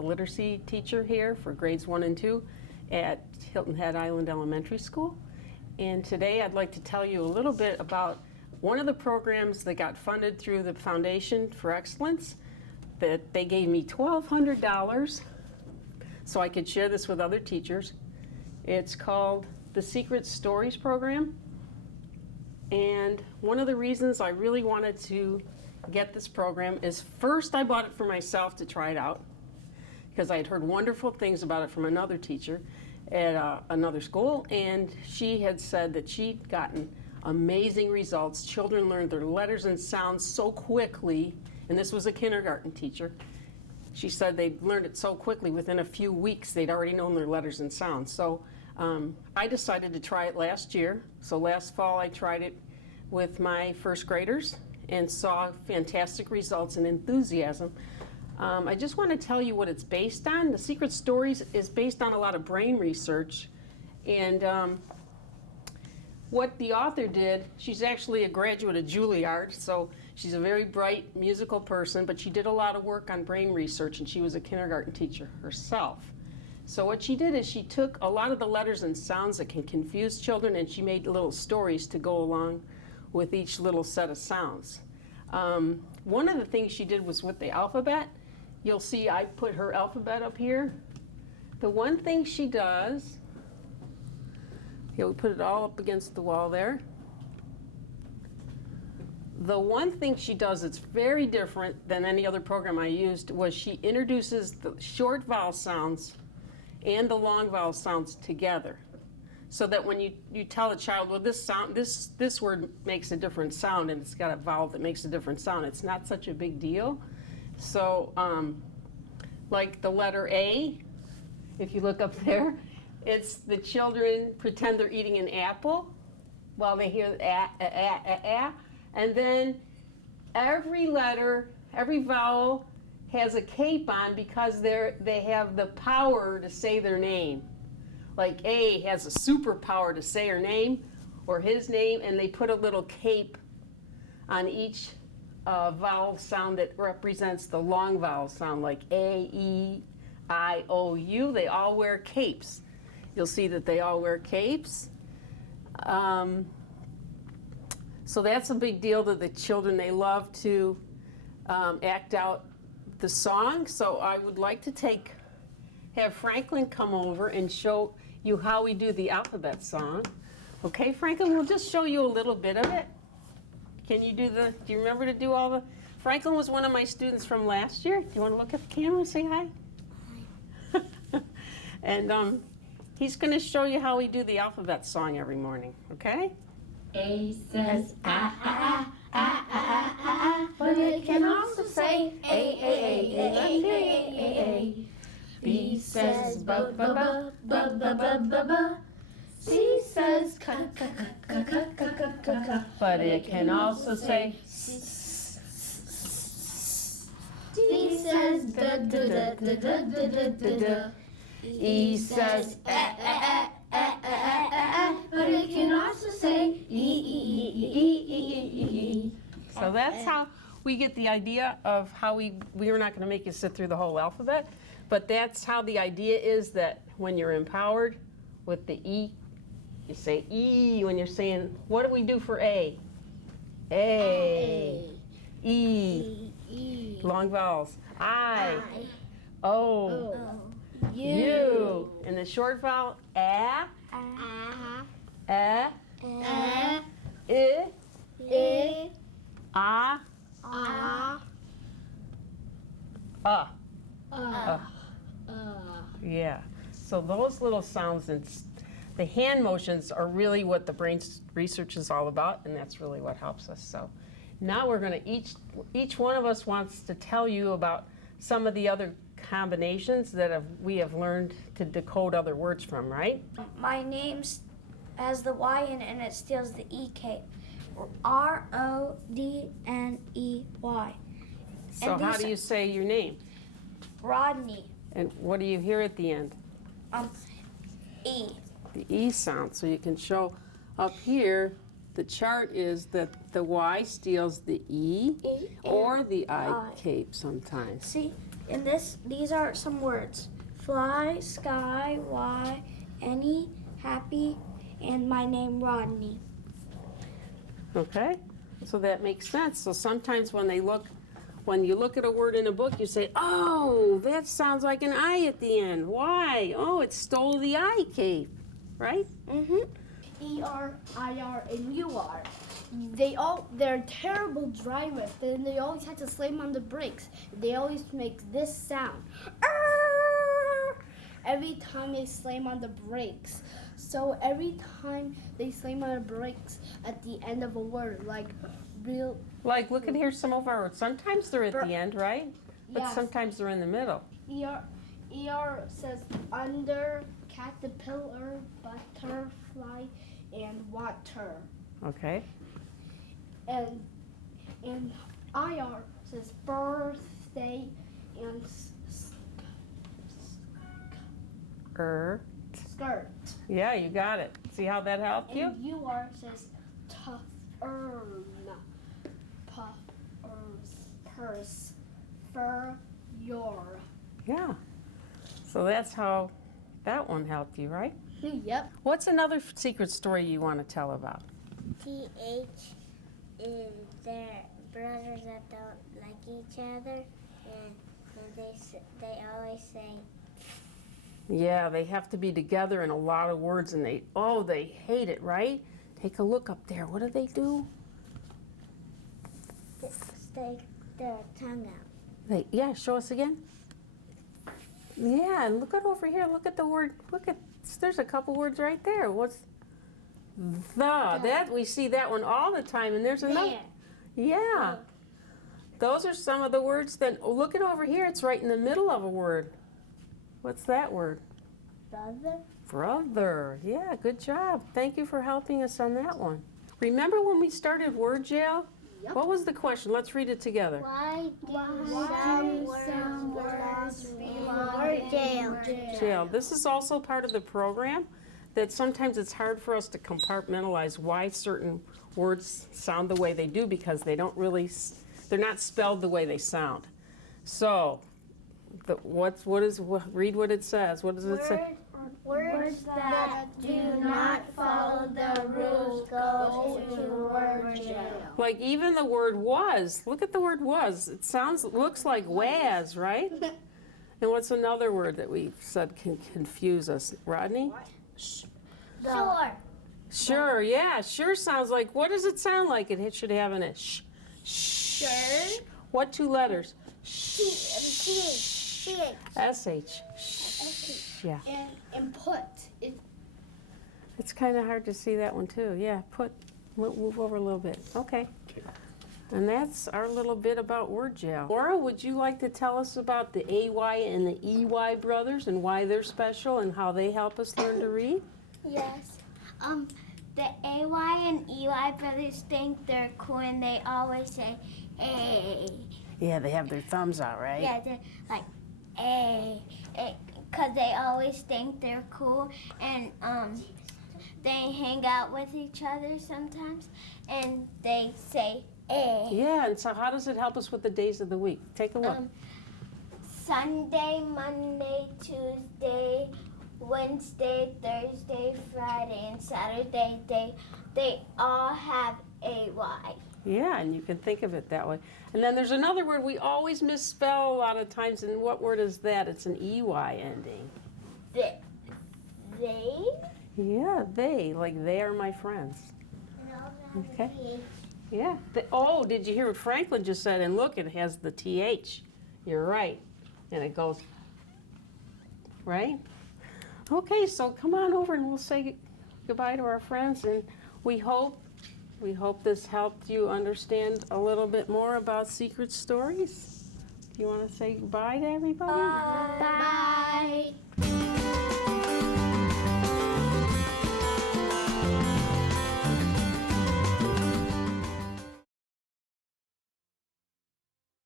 the literacy teacher here for grades 1 and 2 at Hilton Head Island Elementary School. And today I'd like to tell you a little bit about one of the programs that got funded through the Foundation for Excellence, that they gave me $1,200 so I could share this with other teachers. It's called the Secret Stories Program. And one of the reasons I really wanted to get this program is, first I bought it for myself to try it out because I had heard wonderful things about it from another teacher at another school, and she had said that she'd gotten amazing results. Children learned their letters and sounds so quickly, and this was a kindergarten teacher. She said they learned it so quickly, within a few weeks they'd already known their letters and sounds. So I decided to try it last year. So last fall I tried it with my first graders and saw fantastic results and enthusiasm. I just want to tell you what it's based on. The Secret Stories is based on a lot of brain research, and what the author did, she's actually a graduate of Juilliard, so she's a very bright musical person, but she did a lot of work on brain research, and she was a kindergarten teacher herself. So what she did is she took a lot of the letters and sounds that can confuse children, and she made little stories to go along with each little set of sounds. One of the things she did was with the alphabet. You'll see I put her alphabet up here. The one thing she does, here we put it all up against the wall there. The one thing she does that's very different than any other program I used was she introduces the short vowel sounds and the long vowel sounds together, so that when you tell a child, well, this word makes a different sound and it's got a vowel that makes a different sound, it's not such a big deal. So like the letter A, if you look up there, it's the children pretend they're eating an apple while they hear a, and then every letter, every vowel has a cape on because they have the power to say their name. Like A has a superpower to say her name or his name, and they put a little cape on each vowel sound that represents the long vowel sound, like A, E, I, O, U. They all wear capes. You'll see that they all wear capes. So that's a big deal to the children. They love to act out the song. So I would like to have Franklin come over and show you how we do the alphabet song. Okay, Franklin, we'll just show you a little bit of it. Can you do you remember to do all the, Franklin was one of my students from last year. Do you want to look at the camera and say hi? Hi. And he's going to show you how we do the alphabet song every morning, okay? A says ah, but it can also say a. B says ba. C says ka. But it can also say D says da. E says but it can also say e. So that's how we get the idea of how we were not going to make you sit through the whole alphabet, but that's how the idea is, that when you're empowered with the E, you say E. When you're saying, what do we do for A? A. E. Long vowels. I. O. U. And the short vowel, A. I. Yeah. So those little sounds and the hand motions are really what the brain research is all about, and that's really what helps us. So now we're going to each one of us wants to tell you about some of the other combinations that we have learned to decode other words from, right? My name has the Y in it, and it steals the E cape. R-O-D-N-E-Y. So how do you say your name? Rodney. And what do you hear at the end? E. The E sound. So you can show up here, the chart is that the Y steals the E or the I cape sometimes. See, And these are some words. Fly, sky, why, any, happy, and my name Rodney. Okay, so that makes sense. So sometimes when you look at a word in a book, you say, oh, that sounds like an I at the end. Why? Oh, it stole the I cape, right? Mm-hmm. ER, IR, and UR. They're terrible drivers. They always have to slam on the brakes. They always make this sound. Arr! Every time they slam on the brakes. So every time they slam on the brakes at the end of a word, like Like, look at here some of our words. Sometimes they're at the end, right? But Yes. sometimes they're in the middle. ER says under, caterpillar, butterfly, and water. Okay. And IR says birthday and skirt. Yeah, you got it. See how that helped you? And UR says tough purse, fur, your. Yeah. So that's how that one helped you, right? Yep. What's another secret story you want to tell about? TH is their brothers that don't like each other, and they always say. Yeah, they have to be together in a lot of words, and they hate it, right? Take a look up there. What do? Stick their tongue out. Yeah, show us again. Yeah, and look at over here. Look at the word. There's a couple words right there. What's the? That we see that one all the time, and there's another. Yeah. Those are some of the words that, look at over here, it's right in the middle of a word. What's that word? Brother. Brother. Yeah, good job. Thank you for helping us on that one. Remember when we started word jail? Yep. What was the question? Let's read it together. Why do some words belong word jail? Jail. This is also part of the program that sometimes it's hard for us to compartmentalize why certain words sound the way they do because they don't really, they're not spelled the way they sound. So, read what it says. What does it say? Words that do not follow the rules go to word jail. Like even the word was. Look at the word was. It looks like was, right? And what's another word that we said can confuse us? Rodney? Sure. Sure, yeah. Sure sounds like, what does it sound like? It should have an sh. Sure. What two letters? CH. SH. Yeah. And put. It's kind of hard to see that one too. Yeah, move over a little bit. Okay. And that's our little bit about word jail. Laura, would you like to tell us about the AY and the EY brothers and why they're special and how they help us learn to read? Yes. The AY and EY brothers think they're cool and they always say, hey. Yeah, they have their thumbs out, right? Yeah, they're like, hey. Because they always think they're cool and they hang out with each other sometimes and they say, hey. Yeah, and so how does it help us with the days of the week? Take a look. Sunday, Monday, Tuesday, Wednesday, Thursday, Friday, and Saturday, they all have AY. Yeah, and you can think of it that way. And then there's another word we always misspell a lot of times, and what word is that? It's an EY ending. They? Yeah, they, like they are my friends. Okay. Yeah. Did you hear what Franklin just said? And look, it has the TH. You're right. And it goes, right? Okay, so come on over and we'll say goodbye to our friends. And we hope this helped you understand a little bit more about secret stories. Do you want to say goodbye to everybody? Bye.